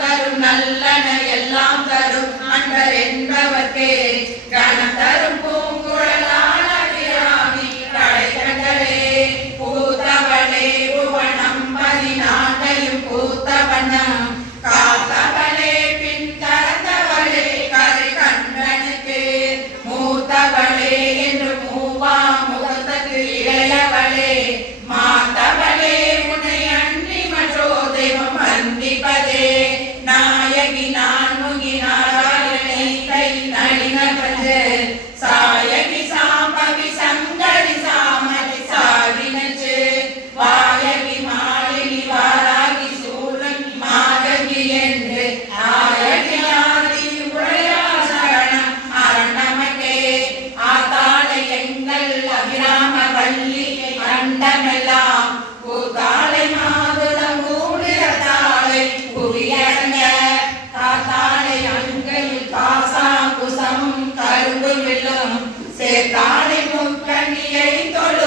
തരും നല്ലനെ அண்டமெல்லாம் கூத்தாலை மாதுளம் கூடுகிறதாலை புவியடங்க காத்தாலை அங்கையில் பாசாங்குசமும் கரும்பு வெல்லும் சேர்த்தாலை முக்கண்ணியை தொழு